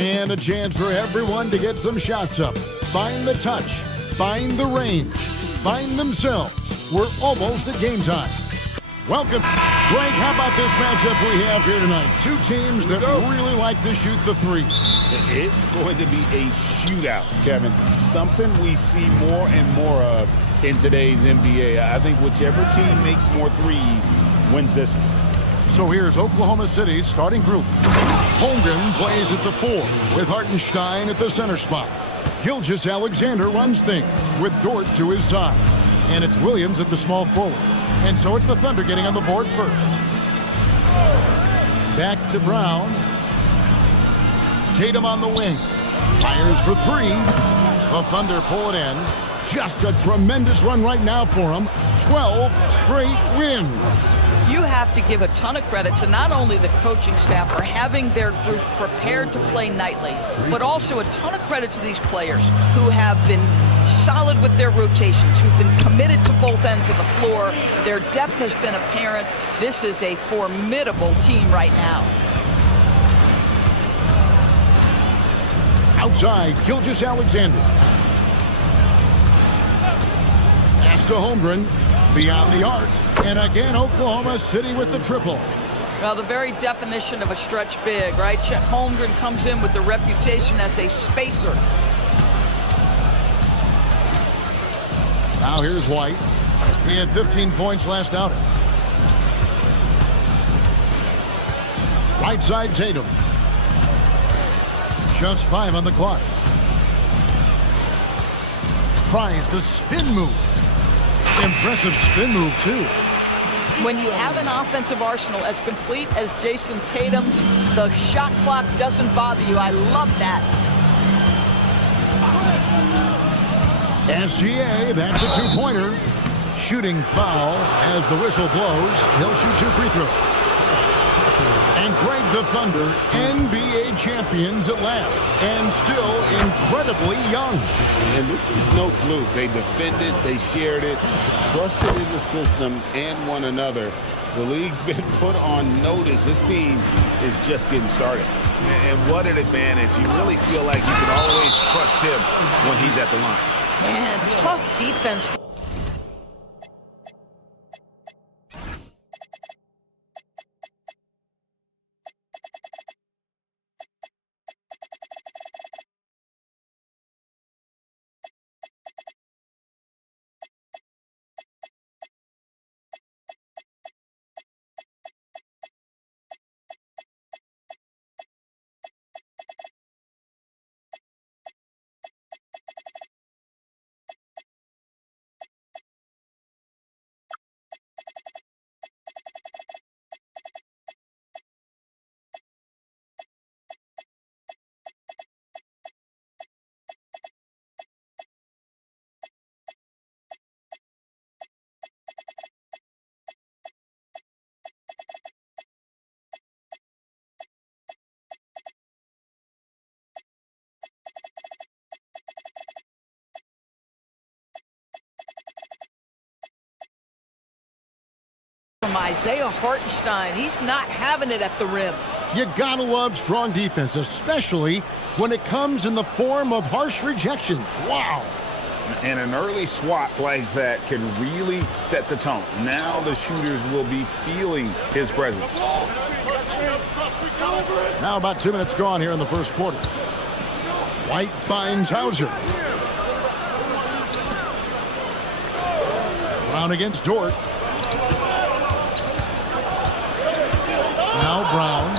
And a chance for everyone to get some shots up. Find the touch. Find the range. Find themselves. We're almost at game time. Welcome. Greg, how about this matchup we have here tonight? Two teams that really like to shoot the three. It's going to be a shootout, Kevin. Something we see more and more of in today's NBA. I think whichever team makes more threes wins this one. So here's Oklahoma City's starting group. Holmgren plays at the 4 with Hartenstein at the center spot. Gilgeous-Alexander runs things with Dort to his side. And it's Williams at the small forward. And so it's the Thunder getting on the board first. Back to Brown. Tatum on the wing. Fires for 3. The Thunder pull it in. Just a tremendous run right now for them. 12 straight wins. You have to give a ton of credit to not only the coaching staff for having their group prepared to play nightly, but also a ton of credit to these players who have been solid with their rotations, who've been committed to both ends of the floor. Their depth has been apparent. This is a formidable team right now. Outside, Gilgeous-Alexander. Pass to Holmgren. Beyond the arc. And again, Oklahoma City with the triple. Well, the very definition of a stretch big, right? Chet Holmgren comes in with the reputation as a spacer. Now here's White. He had 15 points last outing. Right side, Tatum. Just 5 on the clock. Tries the spin move. Impressive spin move, too. When you have an offensive arsenal as complete as Jason Tatum's, the shot clock doesn't bother you. I love that. SGA, that's a 2-pointer. Shooting foul as the whistle blows. He'll shoot 2 free throws. And Greg, the Thunder, NBA champions at last, and still incredibly young. And this is no fluke. They defended, they shared it, trusted in the system and one another. The league's been put on notice. This team is just getting started. And what an advantage. You really feel like you can always trust him when he's at the line. Man, tough defense. From Isaiah Hartenstein, he's not having it at the rim. You gotta love strong defense, especially when it comes in the form of harsh rejections. Wow. And an early swat like that can really set the tone. Now the shooters will be feeling his presence. Now about 2 minutes gone here in the first quarter. White finds Hauser. Brown against Dort. Now Brown.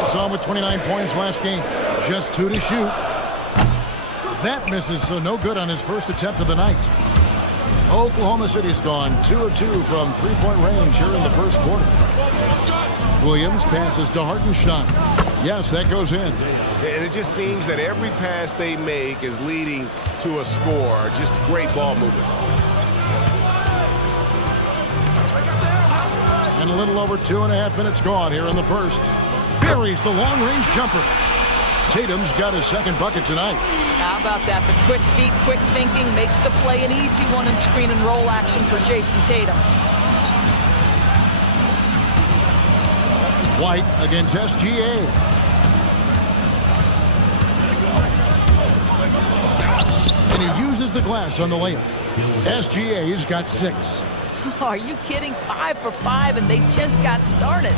We saw him with 29 points last game. Just 2 to shoot. That misses, so no good on his first attempt of the night. Oklahoma City's gone 2 of 2 from three-point range here in the first quarter. Williams passes to Hartenstein. Yes, that goes in. And it just seems that every pass they make is leading to a score. Just great ball movement. And a little over 2.5 minutes gone here in the first. Buries the long-range jumper. Tatum's got his second bucket tonight. How about that? The quick feet, quick thinking makes the play an easy one in screen and roll action for Jason Tatum. White against SGA. he uses the glass on the layup. SGA's got 6. Are you kidding? 5 for 5, and they just got started.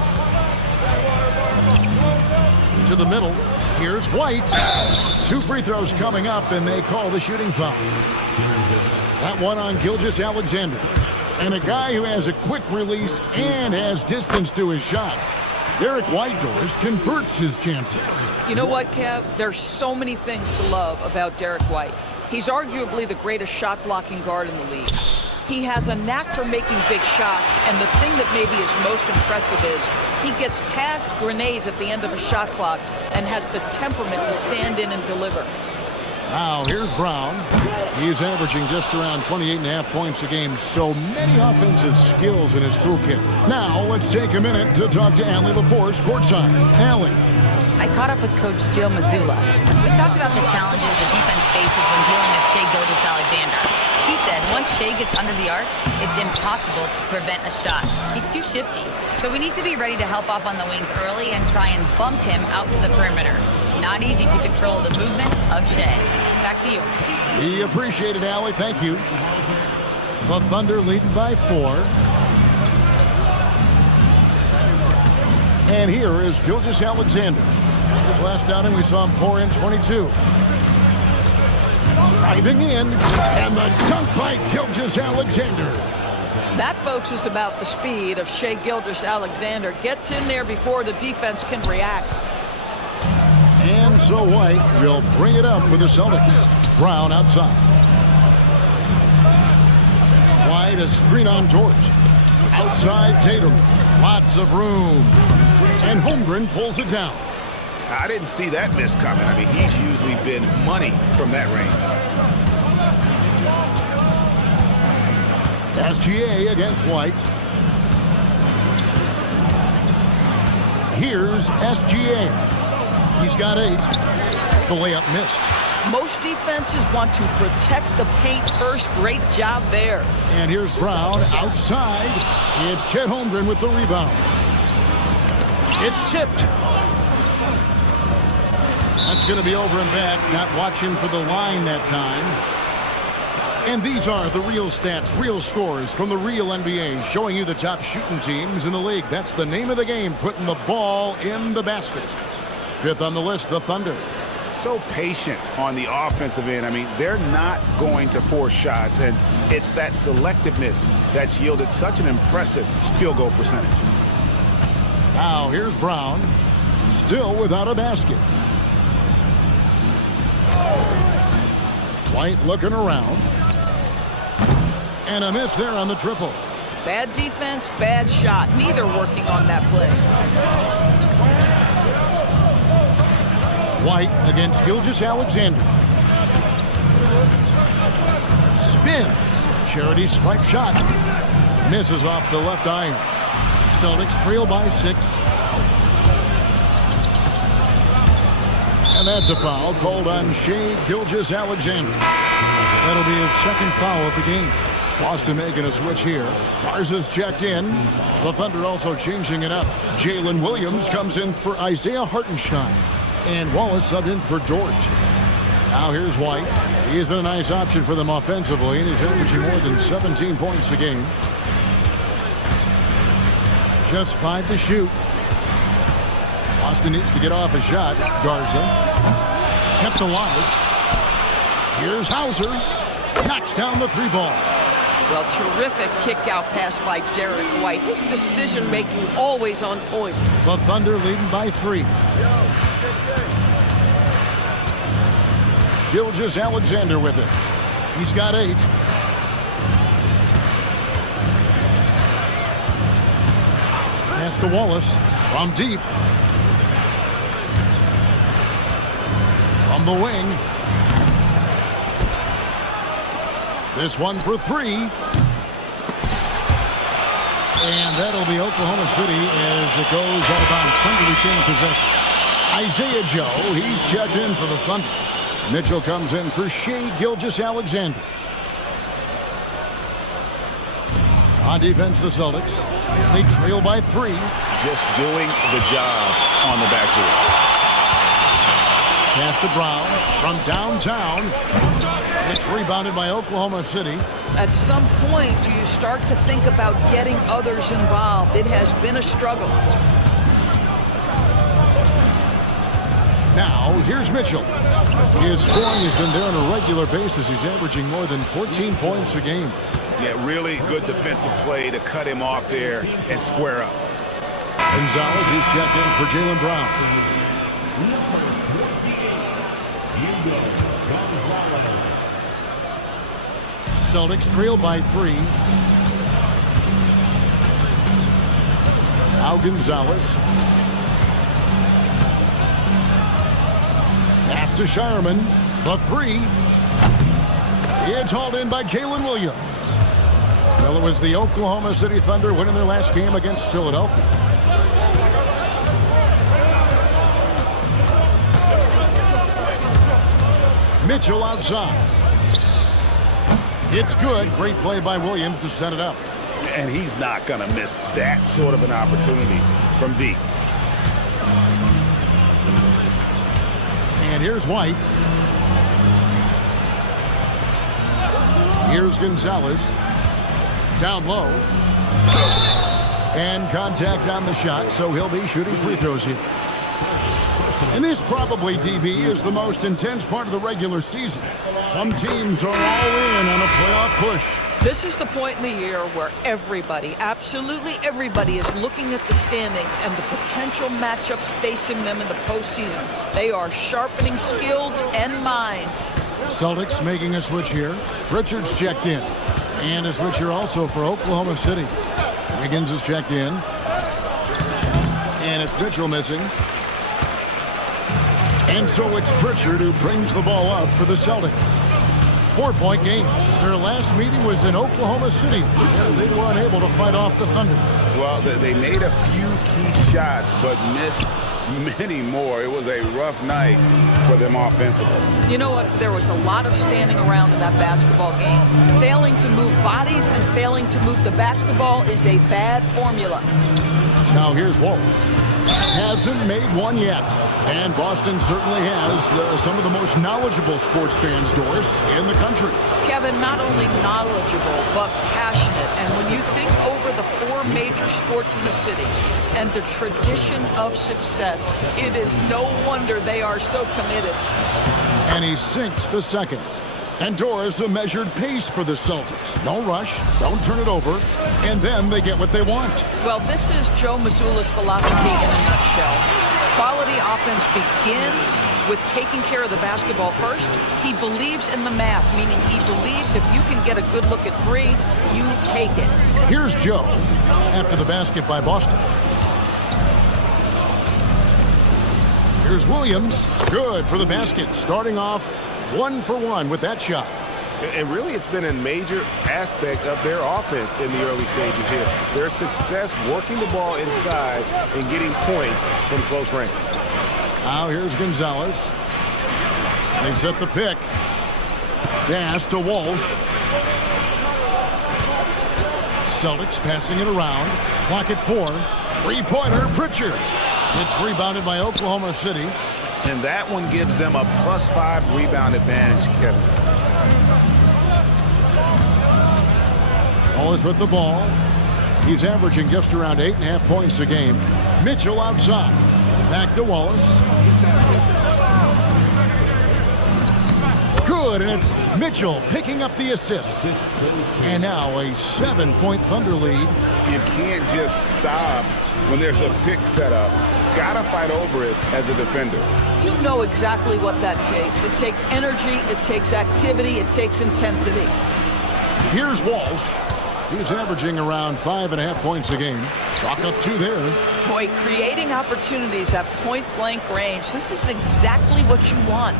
To the middle. Here's White. 2 free throws coming up, and they call the shooting foul. That one on Gilgeous-Alexander. And a guy who has a quick release and has distance to his shots. Derek Whitehorse converts his chances. You know what, Kev? There's so many things to love about Derek White. He's arguably the greatest shot-blocking guard in the league. He has a knack for making big shots, and the thing that maybe is most impressive is he gets past grenades at the end of a shot clock and has the temperament to stand in and deliver. Now, here's Brown. He's averaging just around 28.5 points a game, so many offensive skills in his toolkit. Now, let's take a minute to talk to Allie LaForce courtside. Allie. I caught up with Coach Joe Mazzulla. We talked about the challenges the defense faces when dealing with Shai Gilgeous-Alexander. He said once Shai gets under the arc, it's impossible to prevent a shot. He's too shifty. So we need to be ready to help off on the wings early and try and bump him out to the perimeter. Not easy to control the movements of Shai. Back to you. We appreciate it, Allie. Thank you. The Thunder leading by 4. And here is Gilgeous-Alexander. His last outing, we saw him pour in 22. Driving in, and the dunk by Gilgeous-Alexander. That, folks, is about the speed of Shai Gilgeous-Alexander. Gets in there before the defense can react. And so White will bring it up for the Celtics. Brown outside. White, a screen on George. Outside Tatum. Lots of room. And Holmgren pulls it down. I didn't see that miss coming. I mean, he's usually been money from that range. SGA against White. Here's SGA. He's got 8. The layup missed. Most defenses want to protect the paint first. Great job there. And here's Brown outside. It's Chet Holmgren with the rebound. It's tipped. That's going to be over and back. Not watching for the line that time. And these are the real stats, real scores from the real NBA, showing you the top shooting teams in the league. That's the name of the game, putting the ball in the basket. 5th on the list, the Thunder. So patient on the offensive end. I mean, they're not going to force shots, and it's that selectiveness that's yielded such an impressive field goal percentage. Now here's Brown, still without a basket. White looking around. And a miss there on the triple. Bad defense, bad shot. Neither working on that play. White against Gilgeous-Alexander. Spins. Charity stripe shot. Misses off the left iron. Celtics trail by 6. And that's a foul called on Shai Gilgeous-Alexander. That'll be his 2nd foul of the game. Boston making a switch here. Garza's checked in. The Thunder also changing it up. Jalen Williams comes in for Isaiah Hartenstein. And Wallace subbed in for George. Now here's White. He's been a nice option for them offensively, and he's averaging more than 17 points a game. Just 5 to shoot. Boston needs to get off a shot. Garza kept alive. Here's Hauser. Knocks down the 3-ball. Well, terrific kick-out pass by Derek White. His decision-making always on point. The Thunder leading by 3. Gilgeous-Alexander with it. He's got 8. Pass to Wallace from deep. From the wing. This one for 3. And that'll be Oklahoma City as it goes out of bounds. Thunder retain possession. Isaiah Joe, he's checked in for the Thunder. Mitchell comes in for Shai Gilgeous-Alexander. On defense, the Celtics. They trail by 3. Just doing the job on the backboard. Pass to Brown from downtown. It's rebounded by Oklahoma City. At some point, do you start to think about getting others involved? It has been a struggle. Now, here's Mitchell. His scoring has been there on a regular basis. He's averaging more than 14 points a game. Yeah, really good defensive play to cut him off there and square up. Gonzalez, he's checked in for Jaylen Brown. Celtics trail by 3. Now Gonzalez. Pass to Shireman. The 3. It's hauled in by Jalen Williams. Well, it was the Oklahoma City Thunder winning their last game against Philadelphia. Mitchell outside. It's good. Great play by Williams to set it up. And he's not going to miss that sort of an opportunity from deep. And here's White. Here's Gonzalez. Down low. And contact on the shot, so he'll be shooting free throws here. And this probably, DB, is the most intense part of the regular season. Some teams are all in on a playoff push. This is the point in the year where everybody, absolutely everybody, is looking at the standings and the potential matchups facing them in the postseason. They are sharpening skills and minds. Celtics making a switch here. Pritchard's checked in. And a switch here also for Oklahoma City. Wiggins is checked in. And it's Mitchell missing. And so it's Pritchard who brings the ball up for the Celtics. 4-point game. Their last meeting was in Oklahoma City, and they were unable to fight off the Thunder. Well, they made a few key shots, but missed many more. It was a rough night for them offensively. You know what? There was a lot of standing around in that basketball game. Failing to move bodies and failing to move the basketball is a bad formula. Now here's Wallace. Hasn't made one yet. And Boston certainly has some of the most knowledgeable sports fans, Doris, in the country. Kevin, not only knowledgeable, but passionate. And when you think over the 4 major sports in the city and the tradition of success, it is no wonder they are so committed. And he sinks the second. And Doris, a measured pace for the Celtics. No rush, don't turn it over, and then they get what they want. Well, this is Joe Mazzulla's philosophy in a nutshell. Quality offense begins with taking care of the basketball first. He believes in the math, meaning he believes if you can get a good look at 3, you take it. Here's Joe after the basket by Boston. Here's Williams. Good for the basket, starting off 1 for 1 with that shot. And really, it's been a major aspect of their offense in the early stages here. Their success working the ball inside and getting points from close range. Now here's Gonzalez. They set the pick. Pass to Walsh. Celtics passing it around. Clock at 4. 3-pointer, Pritchard. It's rebounded by Oklahoma City. And that one gives them a +5 rebound advantage, Kevin. Wallace with the ball. He's averaging just around 8.5 points a game. Mitchell outside. Back to Wallace. Good, and it's Mitchell picking up the assist. And now a 7-point Thunder lead. You can't just stop when there's a pick set up. Gotta fight over it as a defender. You know exactly what that takes. It takes energy, it takes activity, it takes intensity. Here's Walsh. He's averaging around 5.5 points a game. Chalk up 2 there. Boy, creating opportunities at point-blank range, this is exactly what you want.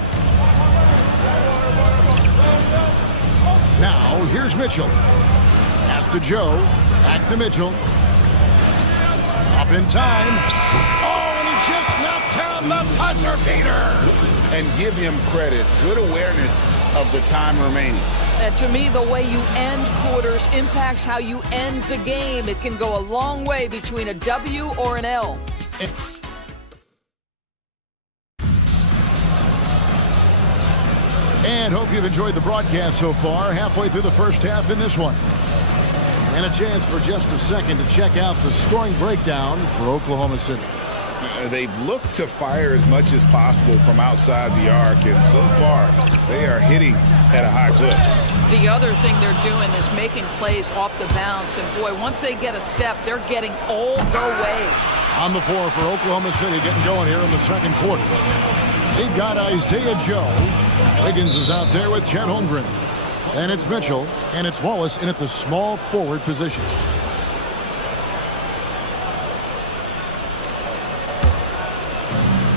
Now, here's Mitchell. Pass to Joe. Back to Mitchell. Up in time. Oh, and he just knocked down the buzzer beater. And give him credit. Good awareness of the time remaining. And to me, the way you end quarters impacts how you end the game. It can go a long way between a W or an L. And hope you've enjoyed the broadcast so far. Halfway through the first half in this one. And a chance for just a second to check out the scoring breakdown for Oklahoma City. They've looked to fire as much as possible from outside the arc, and so far they are hitting at a high clip. The other thing they're doing is making plays off the bounce, and boy, once they get a step, they're getting all the way. On the floor for Oklahoma City, getting going here in the second quarter. They've got Isaiah Joe. Wiggins is out there with Chet Holmgren. And it's Mitchell, and it's Wallace in at the small forward position.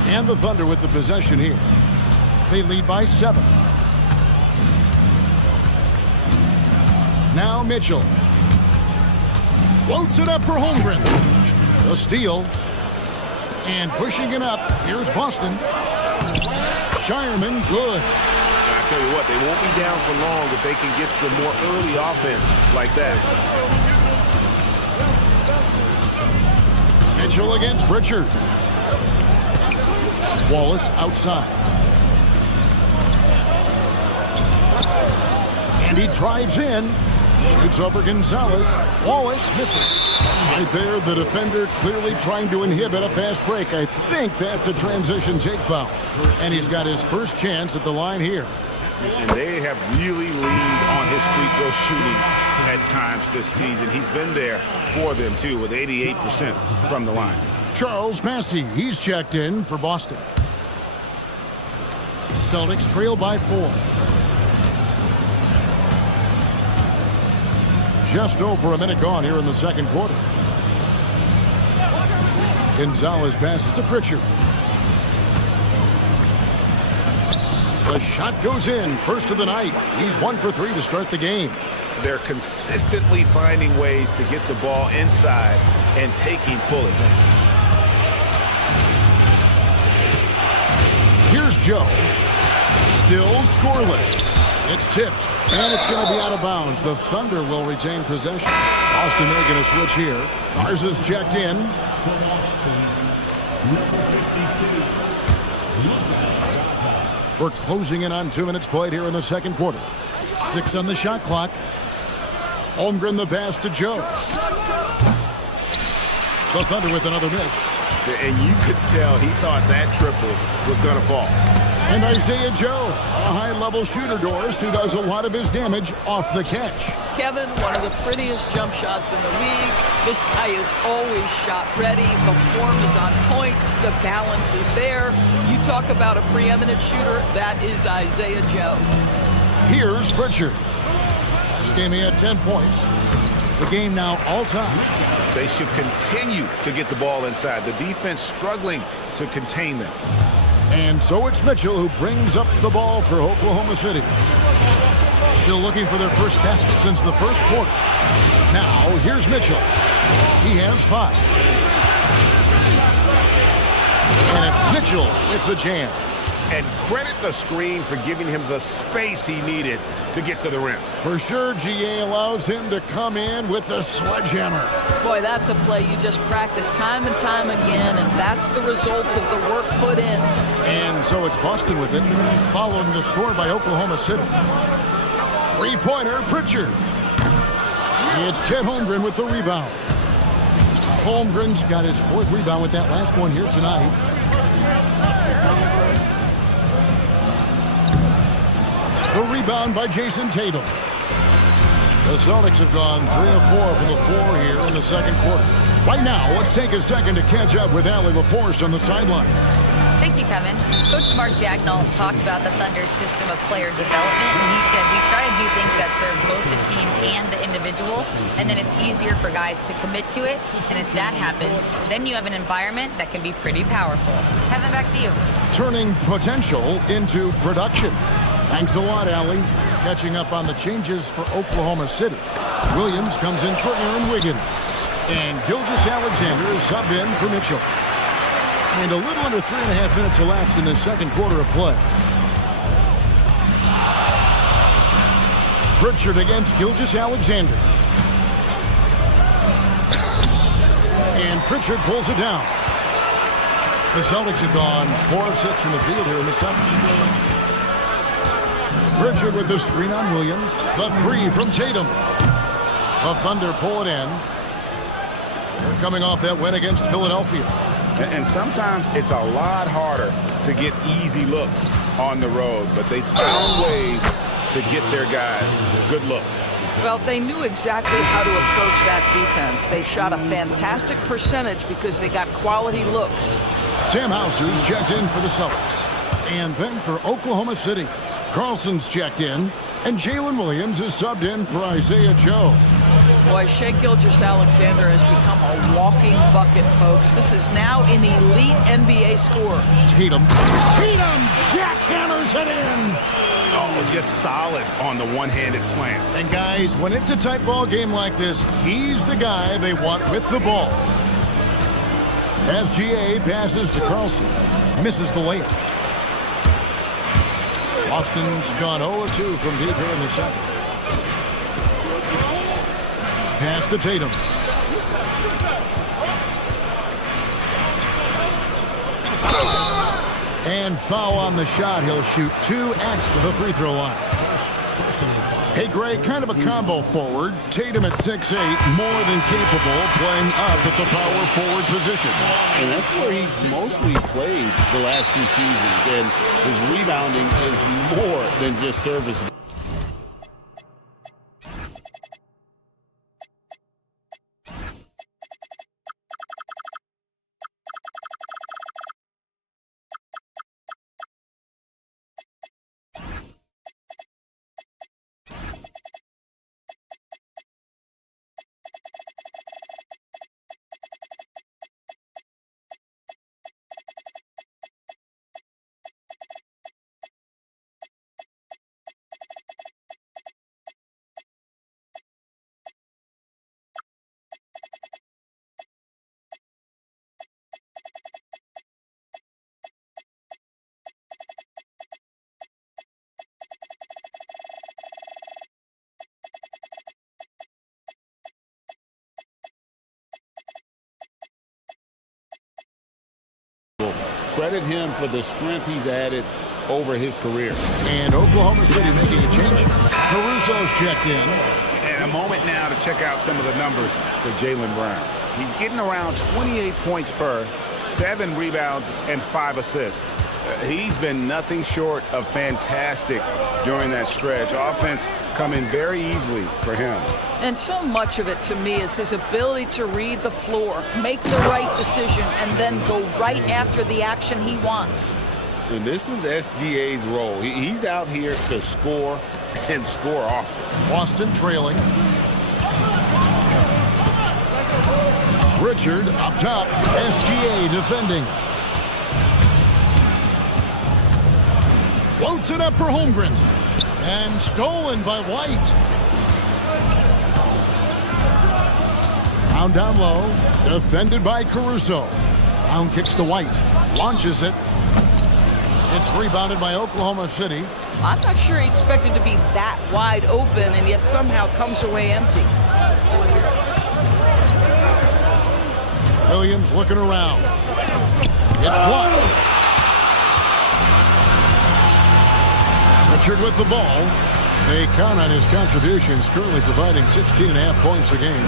And the Thunder with the possession here. They lead by 7. Now Mitchell. Floats it up for Holmgren. The steal. And pushing it up. Here's Boston. Shireman, good. I tell you what, they won't be down for long if they can get some more early offense like that. Mitchell against Pritchard. Wallace outside. And he drives in. Shoots over Gonzalez. Wallace misses. Right there, the defender clearly trying to inhibit a fast break. I think that's a transition take foul. And he's got his first chance at the line here. And they have really leaned on his free throw shooting at times this season. He's been there for them, too, with 88% from the line. Charles Massey, he's checked in for Boston. Celtics trail by 4. Just over a minute gone here in the second quarter. Gonzalez passes to Pritchard. The shot goes in. First of the night. He's 1 for 3 to start the game. They're consistently finding ways to get the ball inside and taking full advantage. Here's Joe. Still scoreless. It's tipped, and it's going to be out of bounds. The Thunder will retain possession. Boston making a switch here. Garza's checked in. We're closing in on 2 minutes played here in the second quarter. 6 on the shot clock. Holmgren the pass to Joe. The Thunder with another miss. And you could tell he thought that triple was going to fall. And Isaiah Joe, a high-level shooter, Doris, who does a lot of his damage off the catch. Kevin, one of the prettiest jump shots in the league. This guy is always shot ready. The form is on point. The balance is there. You talk about a preeminent shooter, that is Isaiah Joe. Here's Pritchard. This game he had 10 points. The game now all-time. They should continue to get the ball inside. The defense struggling to contain them. And so it's Mitchell who brings up the ball for Oklahoma City. Still looking for their first basket since the first quarter. Now, here's Mitchell. He has 5. And it's Mitchell with the jam. And credit the screen for giving him the space he needed to get to the rim. For sure, GA allows him to come in with the sledgehammer. Boy, that's a play you just practice time and time again, and that's the result of the work put in. And so it's Boston with it, following the score by Oklahoma City. Three-pointer, Pritchard. It's Chet Holmgren with the rebound. Holmgren's got his 4th rebound with that last one here tonight. The rebound by Jason Tatum. The Celtics have gone 3 of 4 from the floor here in the second quarter. Right now, let's take a second to catch up with Allie LaForce on the sideline. Thank you, Kevin. Coach Mark Dagnall talked about the Thunder's system of player development, and he said, we try to do things that serve both the team and the individual, and then it's easier for guys to commit to it, and if that happens, then you have an environment that can be pretty powerful. Kevin, back to you. Turning potential into production. Thanks a lot, Allie. Catching up on the changes for Oklahoma City. Williams comes in for Aaron Wiggins. And Gilgeous-Alexander is subbed in for Mitchell. And a little under 3.5 minutes elapsed in the second quarter of play. Pritchard against Gilgeous-Alexander. And Pritchard pulls it down. The Celtics have gone 4 of 6 from the field here in the second. Pritchard with the screen on Williams. The three from Tatum. The Thunder pull it in. They're coming off that win against Philadelphia. And sometimes it's a lot harder to get easy looks on the road, but they found ways to get their guys good looks. Well, they knew exactly how to approach that defense. They shot a fantastic percentage because they got quality looks. Sam Hauser's checked in for the Celtics. And then for Oklahoma City, Carlson's checked in, and Jalen Williams is subbed in for Isaiah Joe. Boy, Shai Gilgeous-Alexander has become a walking bucket, folks. This is now an elite NBA scorer. Tatum jackhammers it in. Oh, just solid on the one-handed slam. And guys, when it's a tight ball game like this, he's the guy they want with the ball. SGA passes to Carlson. Misses the layup. Boston's gone 0-2 from deep here in the second. Pass to Tatum. And foul on the shot. He'll shoot 2 at the free throw line. Hey, Greg, kind of a combo forward. Tatum at 6'8", more than capable, playing up at the power forward position. And that's where he's mostly played the last few seasons, and his rebounding is more than just serviceable. Credit him for the strength he's added over his career. And Oklahoma City making a change. Caruso's checked in. And a moment now to check out some of the numbers for Jaylen Brown. He's getting around 28 points per, 7 rebounds, and 5 assists. He's been nothing short of fantastic during that stretch. Offense coming very easily for him. And so much of it, to me, is his ability to read the floor, make the right decision, and then go right after the action he wants. And this is SGA's role. He's out here to score and score often. Boston trailing. Pritchard up top. SGA defending. Floats it up for Holmgren. And stolen by White. Down low. Defended by Caruso. Brown kicks to White. Launches it. It's rebounded by Oklahoma City. I'm not sure he expected to be that wide open and yet somehow comes away empty. Williams looking around. It's blocked. Pritchard with the ball. They count on his contributions, currently providing 16.5 points a game.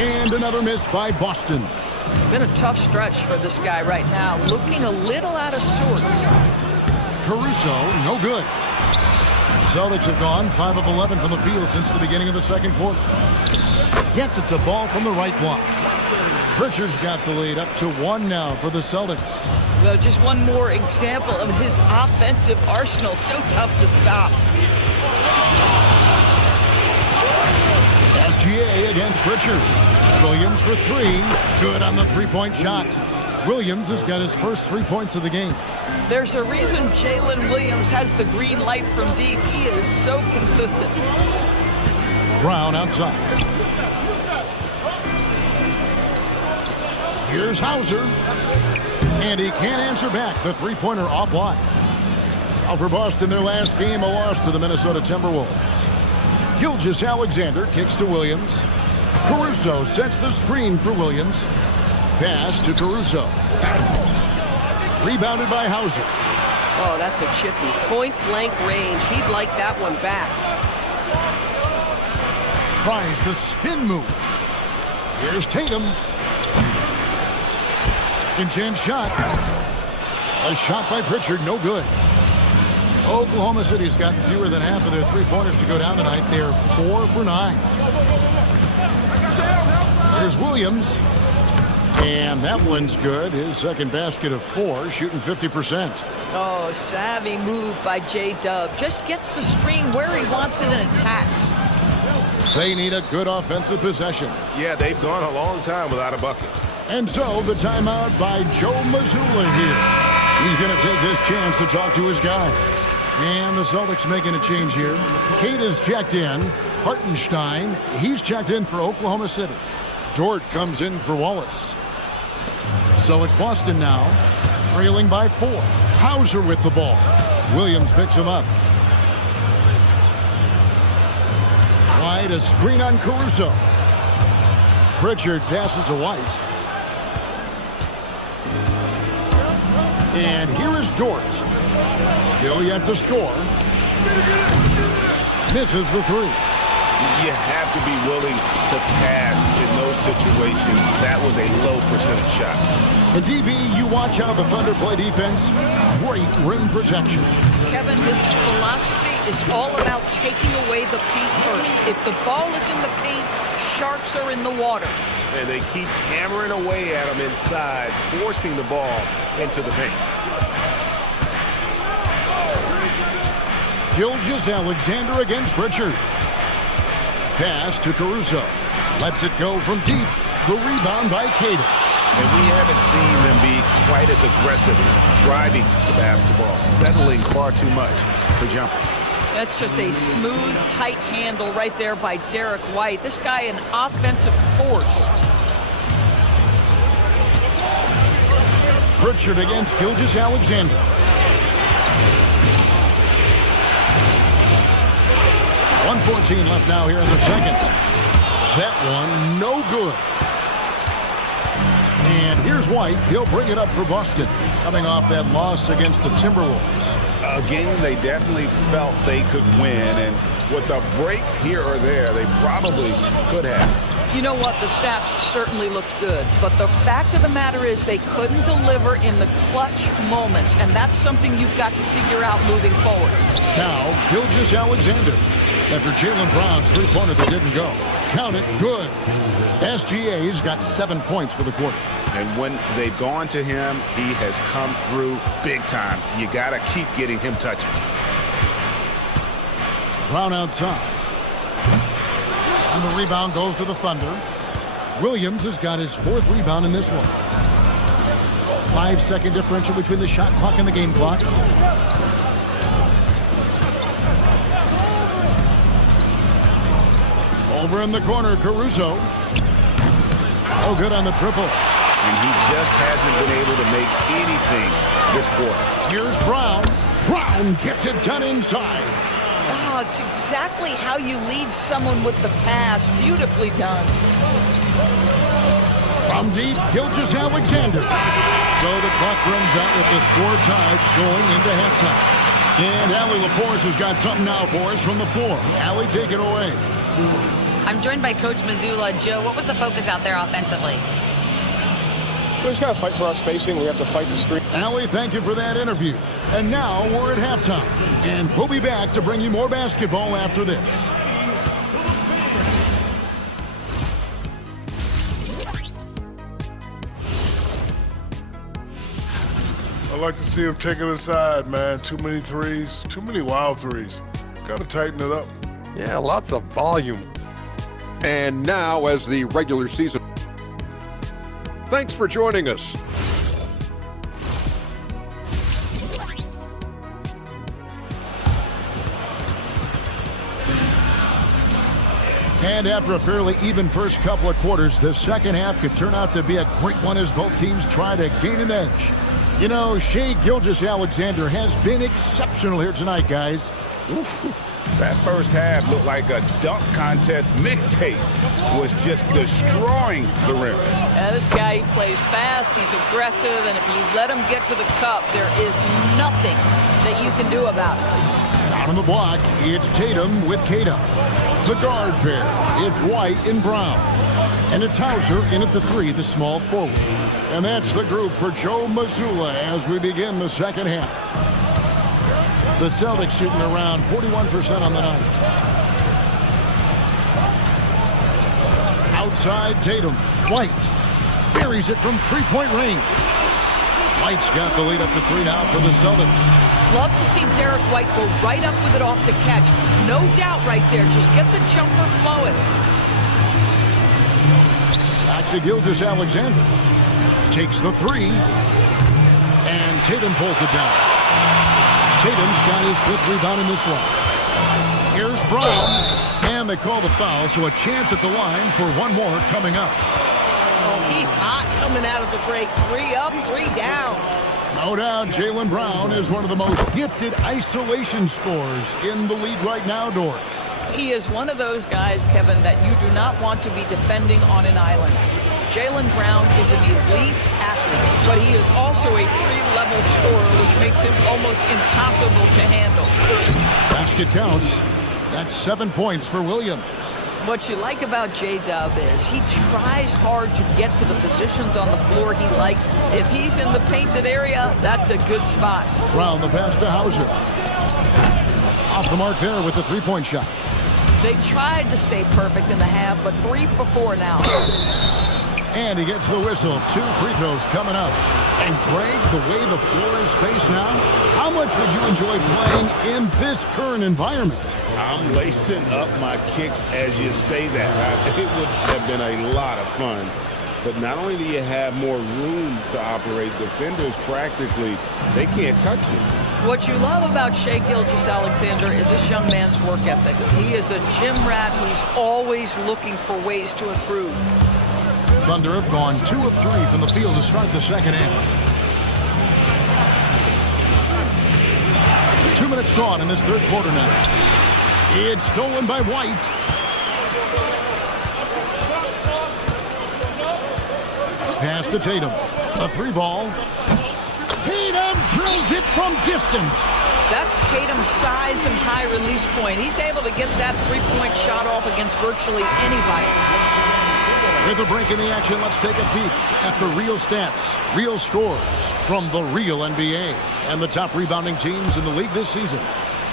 And another miss by Boston. Been a tough stretch for this guy right now, looking a little out of sorts. Caruso, no good. Celtics have gone 5 of 11 from the field since the beginning of the second quarter. Gets it to Ball from the right block. Pritchard's got the lead up to 1 now for the Celtics. Well, just one more example of his offensive arsenal. So tough to stop. SGA against Pritchard. Williams for 3. Good on the three-point shot. Williams has got his first 3 points of the game. There's a reason Jalen Williams has the green light from deep. He is so consistent. Brown outside. Here's Hauser. And he can't answer back. The three-pointer offline. Out for Boston, their last game, a loss to the Minnesota Timberwolves. Gilgeous-Alexander kicks to Williams. Caruso sets the screen for Williams. Pass to Caruso. Rebounded by Hauser. Oh, that's a chippy. Point-blank range. He'd like that one back. Tries the spin move. Here's Tatum. Second chance shot. A shot by Pritchard, no good. Oklahoma City's gotten fewer than half of their three-pointers to go down tonight. They're 4 for 9. Here's Williams. And that one's good. His second basket of 4, shooting 50%. Oh, savvy move by J-Dub. Just gets the screen where he wants it and attacks. They need a good offensive possession. Yeah, they've gone a long time without a bucket. And so the timeout by Joe Mazzulla here. He's going to take this chance to talk to his guy. And the Celtics making a change here. Kate is checked in. Hartenstein, he's checked in for Oklahoma City. Dort comes in for Wallace. So it's Boston now, trailing by 4. Hauser with the ball. Williams picks him up. Right, a screen on Caruso. Pritchard passes to White. And here is Dort. Still yet to score. Misses the 3. You have to be willing to pass in those situations. That was a low percentage shot. And DB, you watch how the Thunder play defense. Great rim protection. Kevin, this philosophy is all about taking away the paint first. If the ball is in the paint, sharks are in the water. And they keep hammering away at them inside, forcing the ball into the paint. Gilgeous-Alexander against Pritchard. Pass to Caruso. Lets it go from deep. The rebound by Caden. And we haven't seen them be quite as aggressive driving the basketball, settling far too much for jumpers. That's just a smooth, tight handle right there by Derek White. This guy an offensive force. Pritchard against Gilgeous-Alexander. .114 left now here in the second. That one, no good. And here's White. He'll bring it up for Boston, coming off that loss against the Timberwolves. A game they definitely felt they could win, and with a break here or there, they probably could have. You know what? The stats certainly looked good, but the fact of the matter is they couldn't deliver in the clutch moments, and that's something you've got to figure out moving forward. Now, Gilgeous-Alexander. After Jaylen Brown's three-pointer that didn't go. Count it, good. SGA's got 7 points for the quarter. And when they've gone to him, he has come through big time. You got to keep getting him touches. Brown outside. And the rebound goes to the Thunder. Williams has got his 4th rebound in this one. 5-second differential between the shot clock and the game clock. Over in the corner, Caruso. Oh, good on the triple. And he just hasn't been able to make anything this quarter. Here's Brown. Brown gets it done inside. Oh, it's exactly how you lead someone with the pass. Beautifully done. From deep, Gilgeous-Alexander. So the clock runs out with the score tied going into halftime. And Allie LaForce has got something now for us from the floor. Allie, take it away. I'm joined by Coach Mazzulla. Joe, what was the focus out there offensively? We just got to fight for our spacing. We have to fight the screen. Allie, thank you for that interview. And now we're at halftime. And we'll be back to bring you more basketball after this. I like to see him take it inside, man. Too many threes, too many wild threes. Got to tighten it up. Yeah, lots of volume. And now as the regular season. Thanks for joining us. And after a fairly even first couple of quarters, the second half could turn out to be a great one as both teams try to gain an edge. You know, Shai Gilgeous-Alexander has been exceptional here tonight, guys. That first half looked like a dunk contest mixtape. Was just destroying the rim. Yeah, this guy, he plays fast, he's aggressive, and if you let him get to the cup, there is nothing that you can do about it. Down on the block, it's Tatum with Kata. The guard pair, it's White and Brown. And it's Hauser in at the 3, the small forward. And that's the group for Joe Mazzulla as we begin the second half. The Celtics shooting around 41% on the night. Outside Tatum. White buries it from three-point range. White's got the lead up to 3 now for the Celtics. Love to see Derek White go right up with it off the catch. No doubt right there. Just get the jumper flowing. Back to Gilgeous-Alexander. Takes the 3. And Tatum pulls it down. Tatum's got his 5th rebound in this one. Here's Brown. And they call the foul, so a chance at the line for one more coming up. Oh, he's hot coming out of the break. 3 up, 3 down. No doubt, Jaylen Brown is one of the most gifted isolation scorers in the league right now, Doris. He is one of those guys, Kevin, that you do not want to be defending on an island. Jaylen Brown is an elite athlete, but he is also a 3-level scorer, which makes him almost impossible to handle. Basket counts. That's 7 points for Williams. What you like about J-Dub is he tries hard to get to the positions on the floor he likes. If he's in the painted area, that's a good spot. Brown, the pass to Hauser. Off the mark there with the 3-point shot. They tried to stay perfect in the half, but 3 for 4 now. And he gets the whistle. 2 free throws coming up. And Craig, the way the floor is spaced now, how much would you enjoy playing in this current environment? I'm lacing up my kicks as you say that. It would have been a lot of fun. But not only do you have more room to operate, defenders practically, they can't touch it. What you love about Shai Gilgeous-Alexander is this young man's work ethic. He is a gym rat who's always looking for ways to improve. Thunder have gone 2 of 3 from the field to start the second half. 2 minutes gone in this third quarter now. It's stolen by White. Pass to Tatum. A 3 ball. Tatum drills it from distance. That's Tatum's size and high release point. He's able to get that 3-point shot off against virtually anybody. With a break in the action, let's take a peek at the real stats, real scores from the real NBA. And the top rebounding teams in the league this season.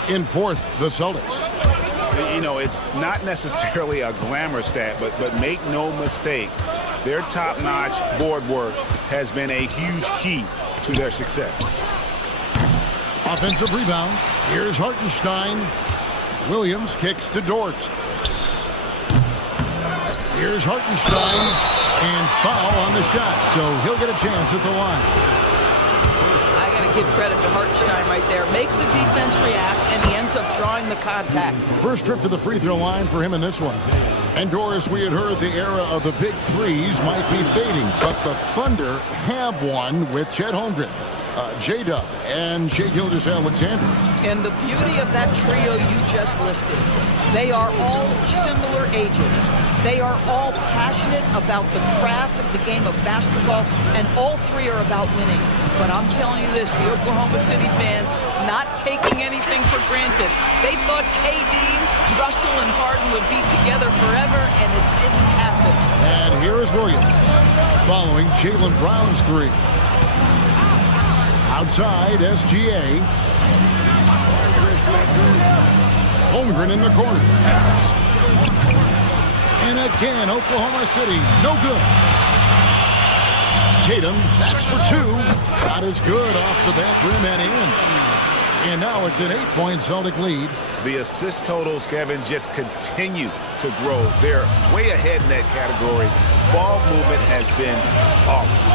In 4th, the Celtics. You know, it's not necessarily a glamour stat, but make no mistake, their top-notch board work has been a huge key to their success. Offensive rebound. Here's Hartenstein. Williams kicks to Dort. Here's Hartenstein. And foul on the shot, so he'll get a chance at the line. I got to give credit to Hartenstein right there. Makes the defense react, and he ends up drawing the contact. First trip to the free throw line for him in this one. And Doris, we had heard the era of the big threes might be fading, but the Thunder have one with Chet Holmgren, J-Dub, and Shai Gilgeous-Alexander. And the beauty of that trio you just listed, they are all similar ages. They are all passionate about the craft of the game of basketball, and all 3 are about winning. But I'm telling you this, the Oklahoma City fans, not taking anything for granted. They thought KD, Russell, and Harden would be together forever, and it didn't happen. And here is Williams, following Jaylen Brown's 3. Outside, SGA. Holmgren in the corner. And again, Oklahoma City, no good. Tatum, that's for 2. Not as good off the back rim and in. And now it's an 8-point Celtic lead. The assist totals, Kevin, just continue to grow. They're way ahead in that category. Ball movement has been flawless.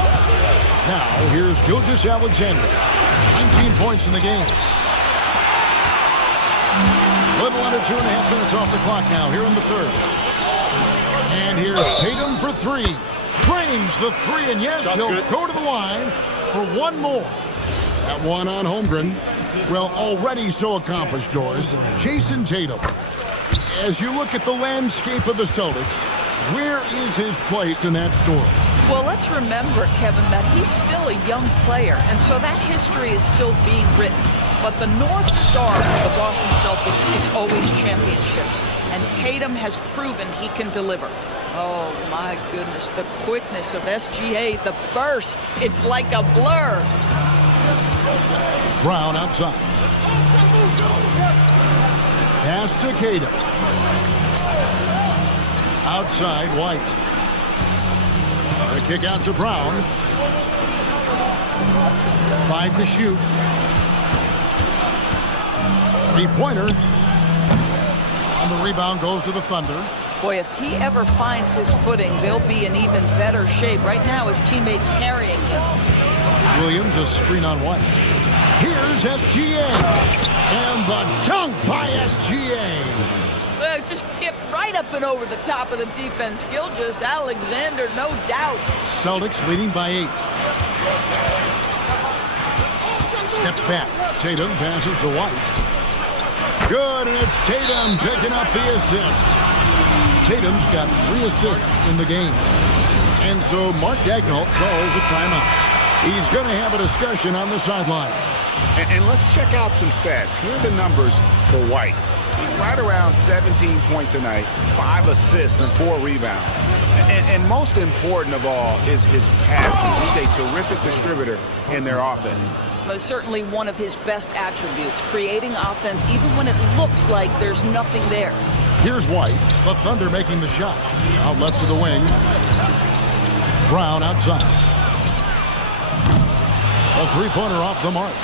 Now, here's Gilgeous-Alexander. 19 points in the game. Little under 2.5 minutes off the clock now, here in the third. And here's Tatum for 3. Drains the 3, and yes, he'll go to the line for one more. That one on Holmgren. Well, already so accomplished, Doris. Jason Tatum. As you look at the landscape of the Celtics, where is his place in that story? Well, let's remember, Kevin, that he's still a young player, and so that history is still being written. But the North Star of the Boston Celtics is always championships, and Tatum has proven he can deliver. Oh, my goodness, the quickness of SGA, the burst, it's like a blur. Brown outside. Pass to Tatum. Outside, White. The kick out to Brown. 5 to shoot. Three-pointer. On the rebound goes to the Thunder. Boy, if he ever finds his footing, they'll be in even better shape. Right now, his teammates carrying him. Williams, a screen on White. Here's SGA. And the dunk by SGA. Well, just get right up and over the top of the defense. Gilgeous-Alexander, no doubt. Celtics leading by 8. Steps back. Tatum passes to White. Good, and it's Tatum picking up the assist. Tatum's got 3 assists in the game. And so Mark Daigneault calls a timeout. He's going to have a discussion on the sideline. And let's check out some stats. Here are the numbers for White. He's right around 17 points a night, 5 assists and 4 rebounds. And most important of all is his passing. He's a terrific distributor in their offense. But certainly one of his best attributes, creating offense even when it looks like there's nothing there. Here's White, the Thunder making the shot. Out left to the wing. Brown outside. A three-pointer off the mark.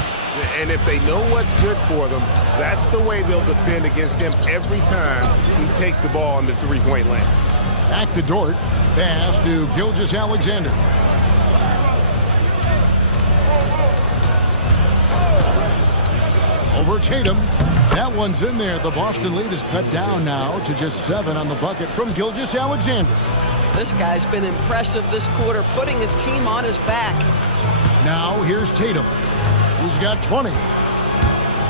And if they know what's good for them, that's the way they'll defend against him every time he takes the ball in the three-point lane. Back to Dort. Pass to Gilgeous-Alexander. Over Tatum. That one's in there. The Boston lead is cut down now to just 7 on the bucket from Gilgeous-Alexander. This guy's been impressive this quarter, putting his team on his back. Now here's Tatum, who's got 20.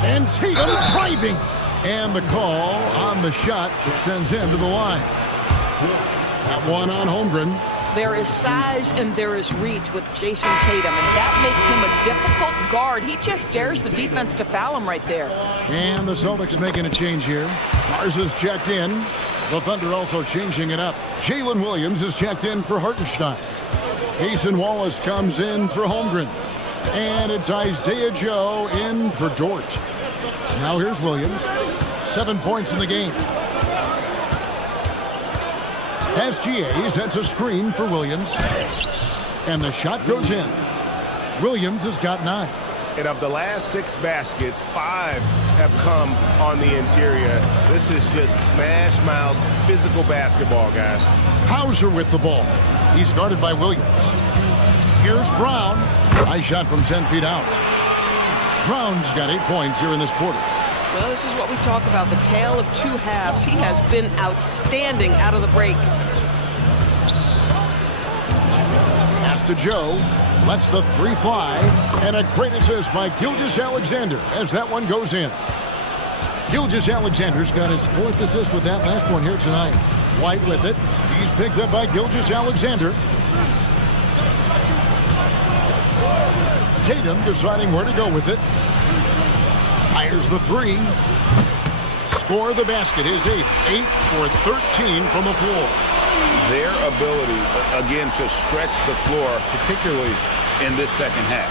And Tatum driving. And the call on the shot that sends him to the line. That one on Holmgren. There is size and there is reach with Jason Tatum, and that makes him a difficult guard. He just dares the defense to foul him right there. And the Celtics making a change here. Mars is checked in. The Thunder also changing it up. Jalen Williams is checked in for Hartenstein. Cason Wallace comes in for Holmgren. And it's Isaiah Joe in for Dort. Now here's Williams. 7 points in the game. SGA sets a screen for Williams. And the shot goes in. Williams has got 9. And of the last 6 baskets, 5 have come on the interior. This is just smash-mouth physical basketball, guys. Hauser with the ball. He's guarded by Williams. Here's Brown. Nice shot from 10 feet out. Brown's got 8 points here in this quarter. Well, this is what we talk about, the tale of 2 halves. He has been outstanding out of the break. Pass to Joe. Lets the 3 fly. And a great assist by Gilgeous-Alexander as that one goes in. Gilgeous-Alexander's got his 4th assist with that last one here tonight. White with it. He's picked up by Gilgeous-Alexander. Tatum deciding where to go with it. Fires the 3. Score the basket, his 8th. 8 for 13 from the floor. Their ability, again, to stretch the floor, particularly in this second half.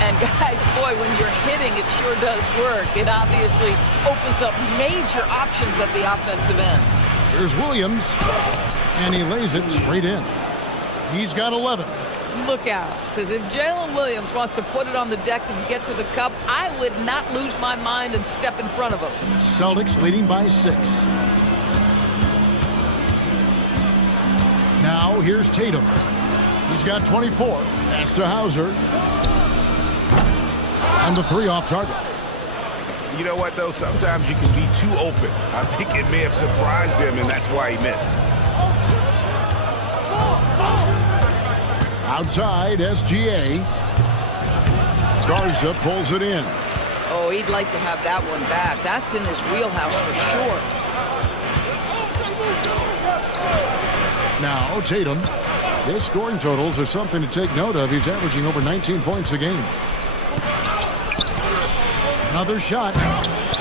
And guys, boy, when you're hitting, it sure does work. It obviously opens up major options at the offensive end. Here's Williams, and he lays it straight in. He's got 11. Look out, because if Jalen Williams wants to put it on the deck and get to the cup, I would not lose my mind and step in front of him. Celtics leading by 6. Now here's Tatum. He's got 24. Pass to Hauser. And the 3 off target. You know what, though? Sometimes you can be too open. I think it may have surprised him, and that's why he missed. Outside, SGA. Garza pulls it in. Oh, he'd like to have that one back. That's in his wheelhouse for sure. Now Tatum. His scoring totals are something to take note of. He's averaging over 19 points a game. Another shot.